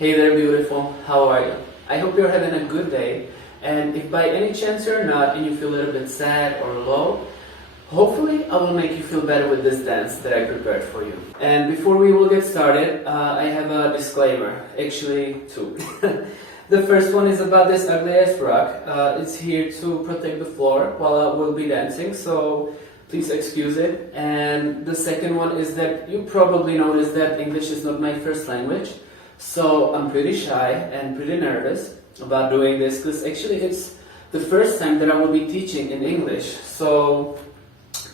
Hey there, beautiful. How are you? I hope you're having a good day. And if by any chance you're not and you feel a little bit sad or low, hopefully I will make you feel better with this dance that I prepared for you. And before we will get started, I have a disclaimer. Actually, two. The first one is about this ugly ass rug. It's here to protect the floor while I will be dancing, so please excuse it. And the second one is that you probably noticed that English is not my first language, so I'm pretty shy and pretty nervous about doing this because actually it's the first time that I will be teaching in English, so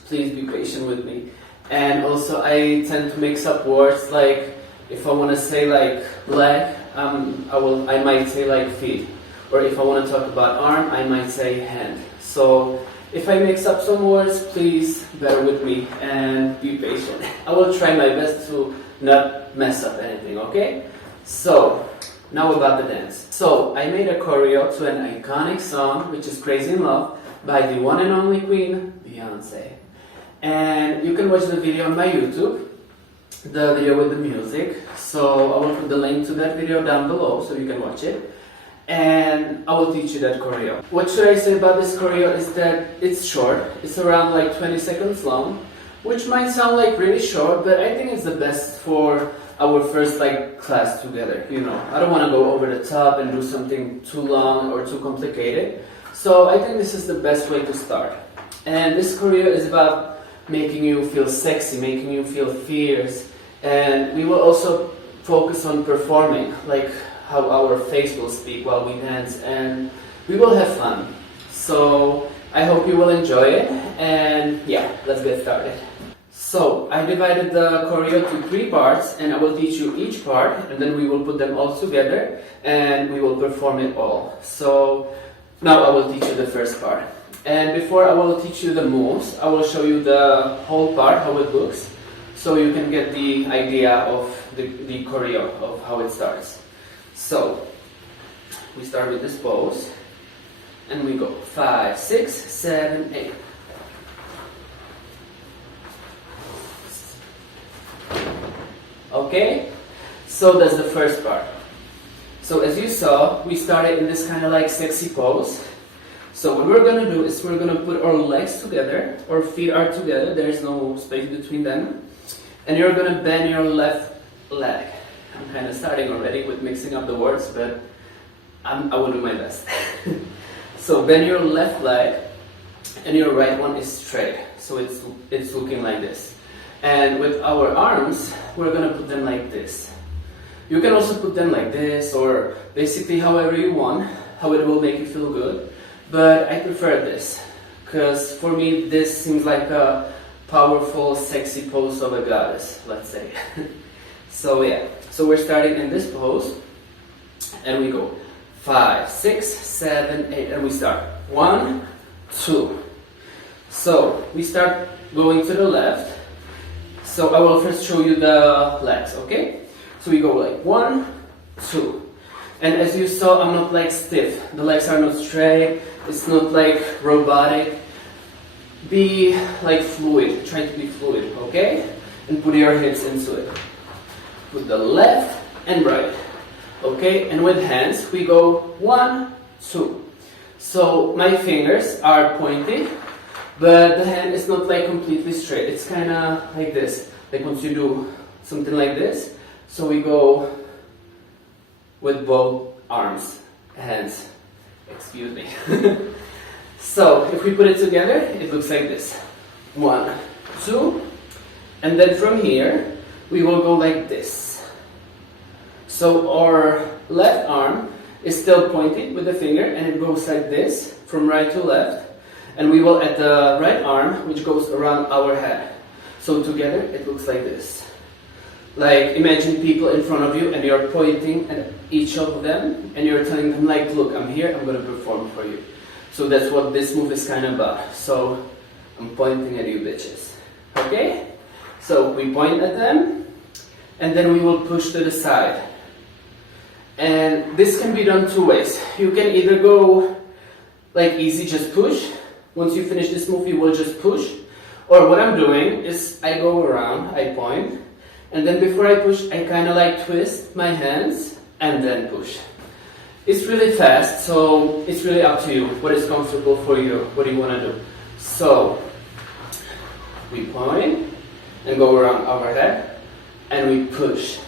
please be patient with me. And also I tend to mix up words, like if I want to say like leg, I might say like feet, or if I want to talk about arm, I might say hand. So if I mix up some words, please bear with me and be patient. I will try my best to not mess up anything, okay? So, now about the dance. So, I made a choreo to an iconic song, which is Crazy in Love, by the one and only Queen Beyoncé. And you can watch the video on my YouTube, the video with the music. So, I will put the link to that video down below so you can watch it. And I will teach you that choreo. What should I say about this choreo is that it's short. It's around like 20 seconds long, which might sound like really short, but I think it's the best for our first like class together, you know. I don't want to go over the top and do something too long or too complicated. So I think this is the best way to start. And this choreo is about making you feel sexy, making you feel fierce. And we will also focus on performing, like how our face will speak while we dance, and we will have fun. So I hope you will enjoy it, and yeah, let's get started. So I divided the choreo to 3 parts, and I will teach you each part, and then we will put them all together and we will perform it all. So now I will teach you the first part, and before I will teach you the moves, I will show you the whole part, how it looks, so you can get the idea of the choreo, of how it starts. So, we start with this pose, and we go 5, 6, 7, 8. Okay? So that's the first part. So as you saw, we started in this kind of like sexy pose. So what we're going to do is we're going to put our legs together, our feet are together, there's no space between them. And you're going to bend your left leg. I'm kind of starting already with mixing up the words, but I will do my best. So bend your left leg, and your right one is straight. So it's looking like this. And with our arms, we're gonna put them like this. You can also put them like this, or basically however you want, how it will make you feel good. But I prefer this, because for me this seems like a powerful, sexy pose of a goddess, let's say. So yeah. So we're starting in this pose, and we go 5, 6, 7, 8, and we start 1, 2. So we start going to the left. So I will first show you the legs, okay? So we go like 1, 2. And as you saw, I'm not like stiff. The legs are not straight. It's not like robotic. Be like fluid. Try to be fluid, okay? And put your hips into it. Put the left and right, okay? And with hands, we go 1, 2. So my fingers are pointed, but the hand is not like completely straight. It's kind of like this, like once you do something like this. So we go with both arms, hands, excuse me. So if we put it together, it looks like this. 1, 2, and then from here, we will go like this. So our left arm is still pointed with the finger, and it goes like this from right to left. And we will add the right arm, which goes around our head. So together it looks like this. Like imagine people in front of you, and you're pointing at each of them, and you're telling them like, look, I'm here, I'm going to perform for you. So that's what this move is kind of about. So I'm pointing at you bitches. Okay? So we point at them, and then we will push to the side. And this can be done 2 ways. You can either go like easy, just push. Once you finish this move, you will just push. Or what I'm doing is I go around, I point, and then before I push, I kind of like twist my hands and then push. It's really fast, so it's really up to you. What is comfortable for you? What do you want to do? So we point and go around our head, and we push.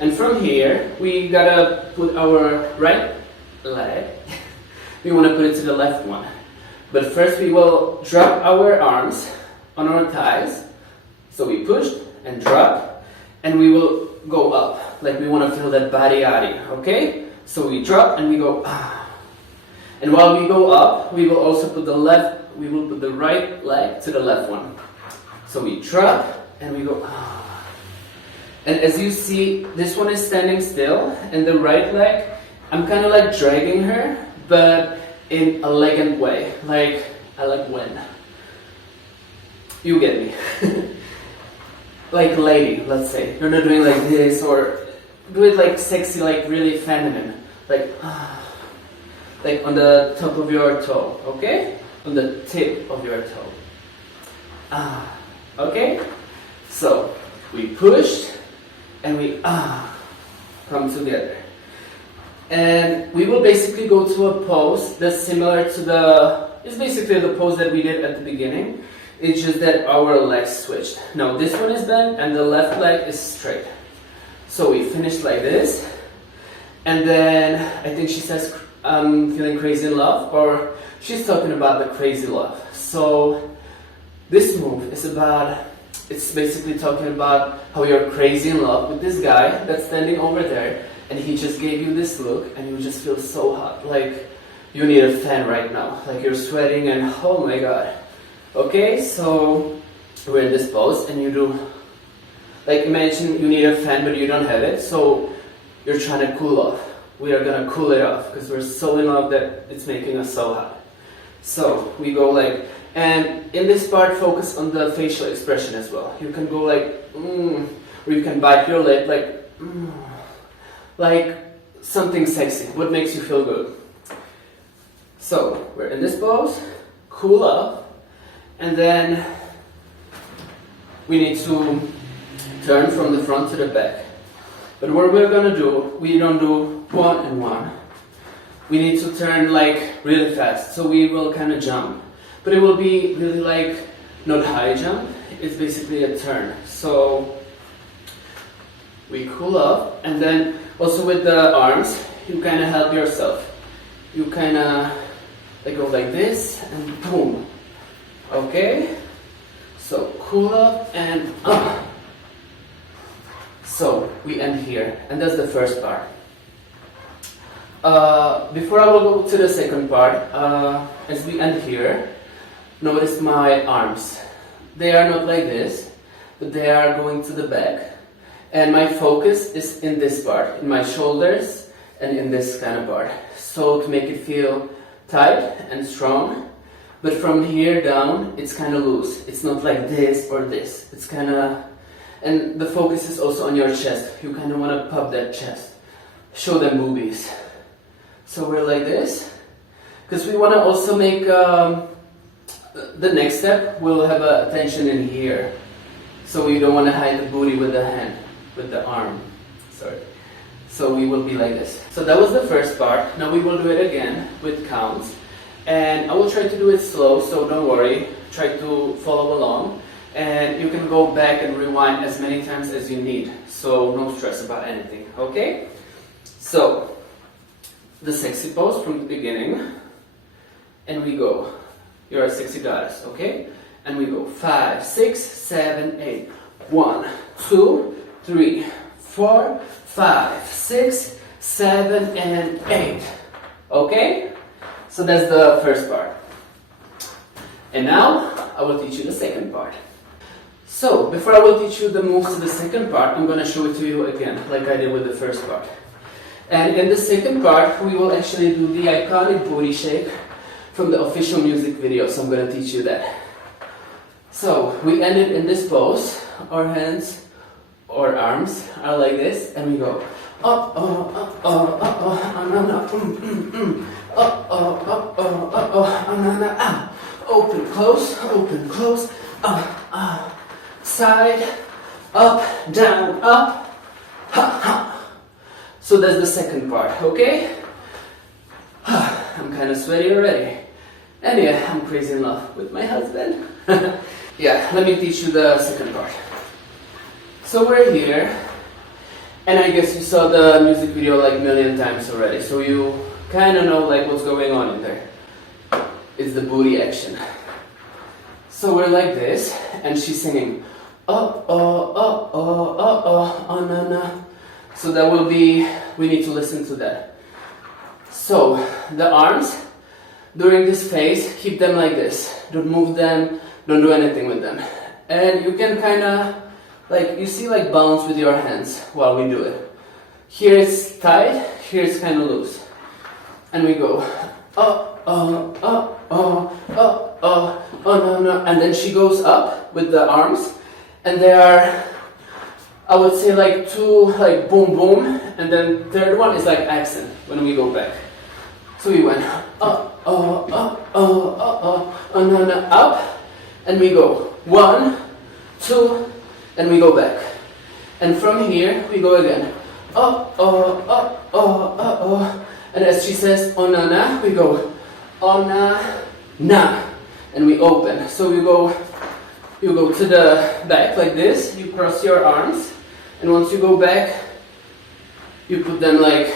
And from here, we gotta put our right leg. We want to put it to the left one. But first we will drop our arms on our thighs. So we push and drop, and we will go up. Like we want to feel that body, okay? So we drop and we go ah. And while we go up, we will also put the right leg to the left one. So we drop and we go ah. And as you see, this one is standing still, and the right leg, I'm kind of like dragging her, but in a elegant way, like I like when. You get me. Like lady, let's say. You're not doing like this, or do it like sexy, like really feminine. Like on the top of your toe, okay? On the tip of your toe. Okay? So, we pushed, and we come together. And we will basically go to a pose that's similar to it's basically the pose that we did at the beginning. It's just that our legs switched. Now this one is bent and the left leg is straight. So we finished like this. And then I think she says, I'm feeling crazy in love, or she's talking about the crazy love. So this move is it's basically talking about how you're crazy in love with this guy that's standing over there, and he just gave you this look, and you just feel so hot, like you need a fan right now, like you're sweating and oh my god. Okay, so we're in this pose, and you do, like imagine you need a fan but you don't have it, so you're trying to cool off. We are gonna cool it off because we're so in love that it's making us so hot. So we go like, and in this part focus on the facial expression as well. You can go like, or you can bite your lip like something sexy. What makes you feel good? So we're in this pose, cool off. And then we need to turn from the front to the back. But what we're gonna do, we don't do 1 and 1. We need to turn like really fast. So we will kind of jump. But it will be really like not high jump. It's basically a turn. So we cool off, and then also with the arms, you kind of help yourself. You kind of like go like this and boom. Okay, so cool off and up. So we end here, and that's the first part. Before I will go to the second part, as we end here, notice my arms. They are not like this, but they are going to the back. And my focus is in this part, in my shoulders and in this kind of part. So to make it feel tight and strong. But from here down, it's kind of loose. It's not like this or this. It's kind of, and the focus is also on your chest. You kind of want to pop that chest. Show them boobies. So we're like this. Because we want to also make, the next step, we'll have a tension in here. So we don't want to hide the booty with the hand, with the arm. Sorry. So we will be like this. So that was the first part. Now we will do it again with counts. And I will try to do it slow, so don't worry. Try to follow along. And you can go back and rewind as many times as you need. So no stress about anything, okay? So, the sexy pose from the beginning. And we go. You're a sexy goddess, okay? And we go 5, 6, 7, 8. 1, 2, 3, 4, 5, 6, 7, and 8. Okay? So that's the first part. And now, I will teach you the second part. So, before I will teach you the moves to the second part, I'm going to show it to you again, like I did with the first part. And in the second part, we will actually do the iconic booty shake from the official music video, so I'm going to teach you that. So, we ended in this pose. Our hands or arms are like this, and we go up, open, close, side, up, down, up, ha, ha. So that's the second part, okay? I'm kind of sweaty already. And yeah, I'm crazy in love with my husband. Yeah, let me teach you the second part. So we're here, and I guess you saw the music video like a million times already, so you kind of know like what's going on in there. It's the booty action. So we're like this, and she's singing, oh, oh, oh, oh, oh, oh, oh, no, no. So that will be, we need to listen to that. So, the arms, during this phase, keep them like this. Don't move them, don't do anything with them. And you can kind of, like, you see like bounce with your hands while we do it. Here it's tight, here it's kind of loose. And we go, oh, oh, oh, oh, oh, oh, oh, no, no. And then she goes up with the arms, and they are, I would say like two, like boom, boom, and then third one is like accent when we go back. So we went, oh, oh, oh, oh, oh, oh, oh, no, no, up, and we go, 1, 2, and we go back. And from here, we go again, oh, oh, oh, oh, oh, oh, and as she says, oh, na, na, we go, oh, na, na, and we open. So you go to the back like this, you cross your arms, and once you go back, you put them like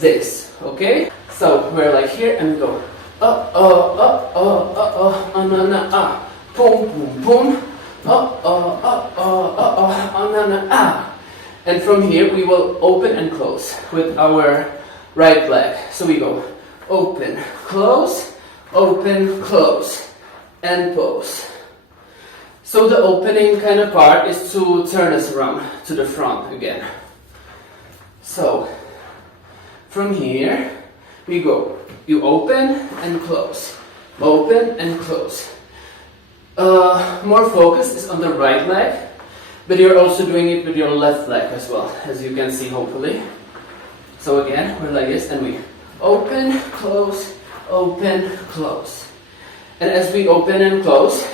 this, okay? So we're like here and we go, oh, oh, oh, oh, oh, oh, no, no, ah, boom, boom, boom, oh, oh, oh, oh, oh, oh, no, no, ah. And from here we will open and close with our right leg. So we go, open, close, and pose. So the opening kind of part is to turn us around to the front again. So, from here, we go. You open and close. Open and close. More focus is on the right leg, but you're also doing it with your left leg as well, as you can see hopefully. So again, we're like this and we open, close, and as we open and close,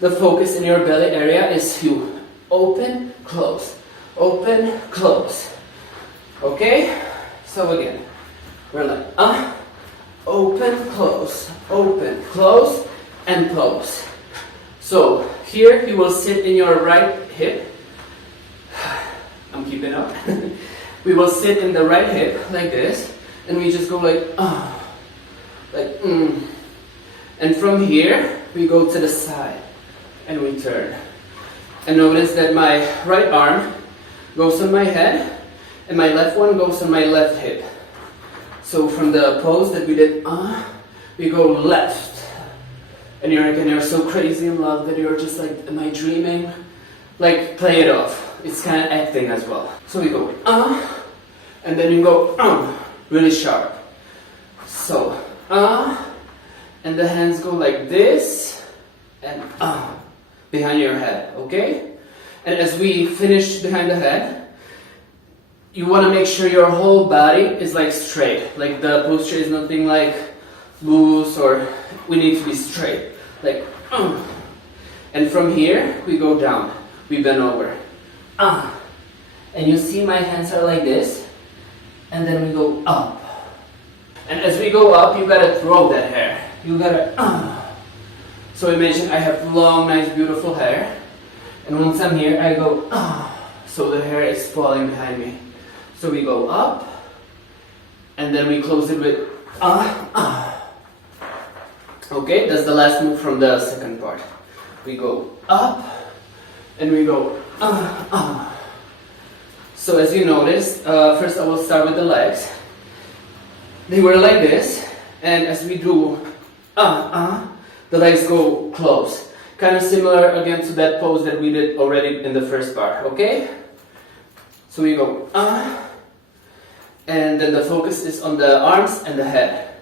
the focus in your belly area is you open, close, okay? So again, we're like, open, close, and pose. So here you will sit in your right hip. I'm keeping up. We will sit in the right hip like this, and we just go like, And from here, we go to the side, and we turn. And notice that my right arm goes on my head, and my left one goes on my left hip. So from the pose that we did, we go left. And you're so crazy in love that you're just like, am I dreaming? Like, play it off. It's kind of acting as well. So we go, and then you go, really sharp. So, and the hands go like this, and behind your head, okay? And as we finish behind the head, you want to make sure your whole body is like straight. Like the posture is nothing like loose, or we need to be straight. Like, and from here, we go down. We bend over. And you see my hands are like this, and then we go up. And as we go up, you gotta throw that hair. You gotta, So imagine I have long, nice, beautiful hair. And once I'm here, I go, So the hair is falling behind me. So we go up, and then we close it with, Okay, that's the last move from the second part. We go up, and we go, So as you noticed, first I will start with the legs. They were like this, and as we do, the legs go close. Kind of similar again to that pose that we did already in the first part, okay? So we go, and then the focus is on the arms and the head.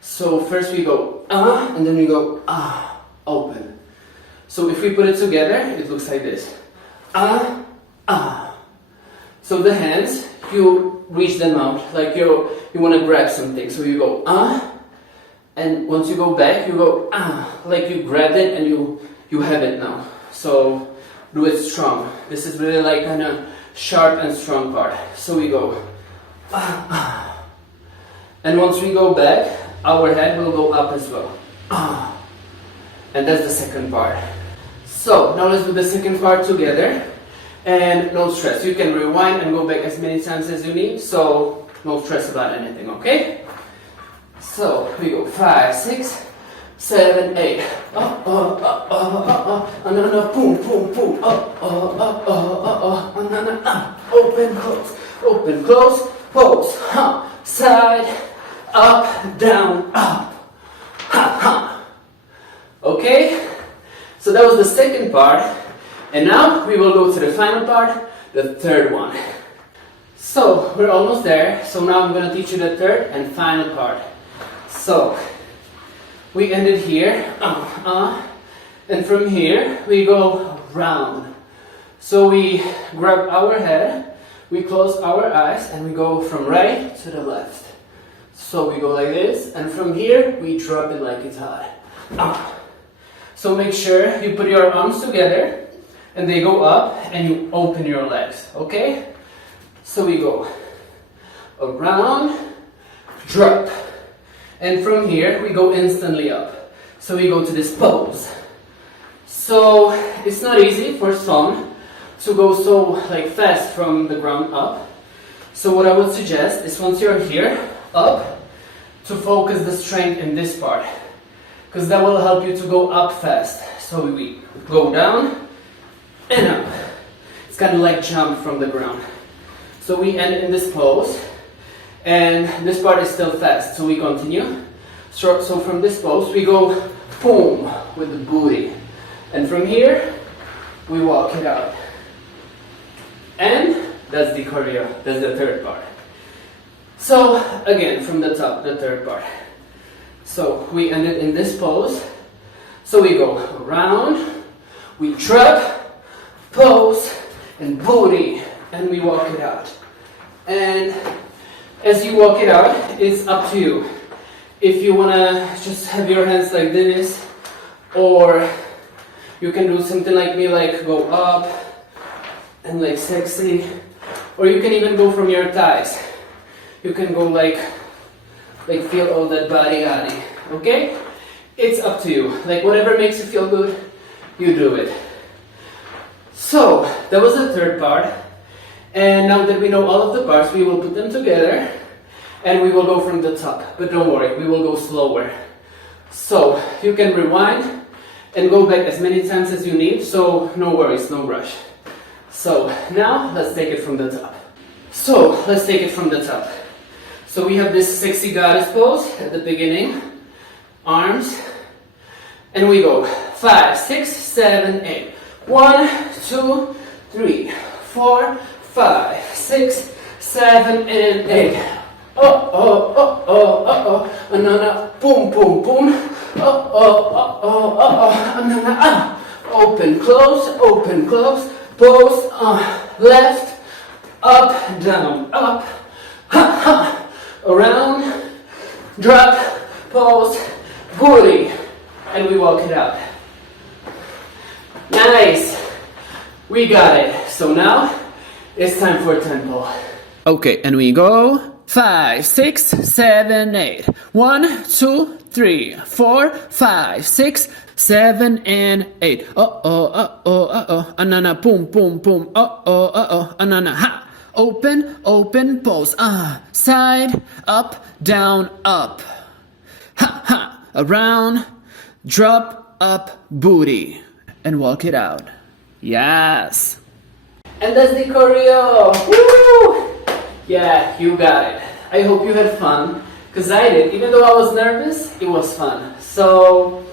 So first we go, and then we go, open. So if we put it together, it looks like this. So the hands, you reach them out, like you want to grab something. So you go, and once you go back, you go, like you grabbed it and you have it now. So do it strong. This is really like kind of sharp and strong part. So we go, And once we go back, our head will go up as well. And that's the second part. So now let's do the second part together. And no stress. You can rewind and go back as many times as you need. So no stress about anything, okay? So we go 5, 6, 7, 8. And boom, boom, boom. Open, close, pose. Side, up, down, up. Okay? So that was the second part. And now we will go to the final part, the third one. So we're almost there. So now I'm going to teach you the third and final part. So we ended here, and from here we go round. So we grab our head, we close our eyes, and we go from right to the left. So we go like this, and from here we drop it like it's hot. So make sure you put your arms together, and they go up, and you open your legs, okay? So we go around, drop. And from here, we go instantly up. So we go to this pose. So it's not easy for some to go so like fast from the ground up. So what I would suggest is once you're here, up, to focus the strength in this part. Because that will help you to go up fast. So we go down and up. It's kind of like jump from the ground. So we end in this pose. And this part is still fast, so we continue. So from this pose, we go boom with the booty. And from here, we walk it out. And that's the choreo, that's the third part. So again, from the top, the third part. So we ended in this pose. So we go around, we drop, pose, and booty, and we walk it out. And as you walk it out, it's up to you. If you want to just have your hands like this, or you can do something like me, like go up and like sexy, or you can even go from your thighs. You can go like feel all that body, okay? It's up to you. Like whatever makes you feel good, you do it. So that was the third part. And now that we know all of the parts, we will put them together and we will go from the top. But don't worry, we will go slower. So you can rewind and go back as many times as you need, so no worries, no rush. So now let's take it from the top. So let's take it from the top. So we have this sexy goddess pose at the beginning, arms, and we go 5, 6, 7, 8. 1, 2, 3, 4, 5, 6, 7, and 8. No, boom, boom, boom. No. Open, close, pose, left, up, down, up, around, drop, pose, booty, and we walk it out. Nice, we got it. So now it's time for tempo. Okay, and we go 5, 6, 7, 8. 1, 2, 3, 4, 5, 6, 7, and 8. Anana, boom, boom, boom. Anana, ha. Open, pose. Side, up, down, up. Ha. Around, drop, up, booty, and walk it out. Yes. And that's the choreo. Woo! Yeah, you got it. I hope you had fun, because I did. Even though I was nervous, it was fun. So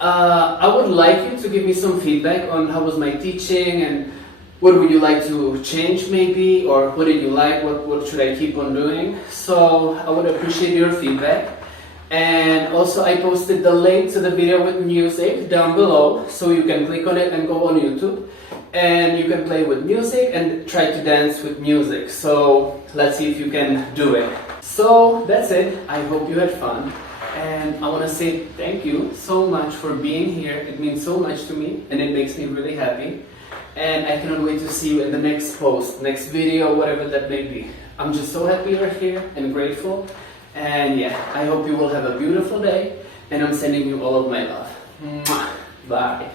I would like you to give me some feedback on how was my teaching and what would you like to change maybe, or what did you like, what should I keep on doing. So I would appreciate your feedback. And also I posted the link to the video with music down below, so you can click on it and go on YouTube. And you can play with music and try to dance with music. So let's see if you can do it. So that's it. I hope you had fun. And I want to say thank you so much for being here. It means so much to me and it makes me really happy. And I cannot wait to see you in the next post, next video, whatever that may be. I'm just so happy you're here and grateful. And yeah, I hope you will have a beautiful day. And I'm sending you all of my love. Mwah. Bye.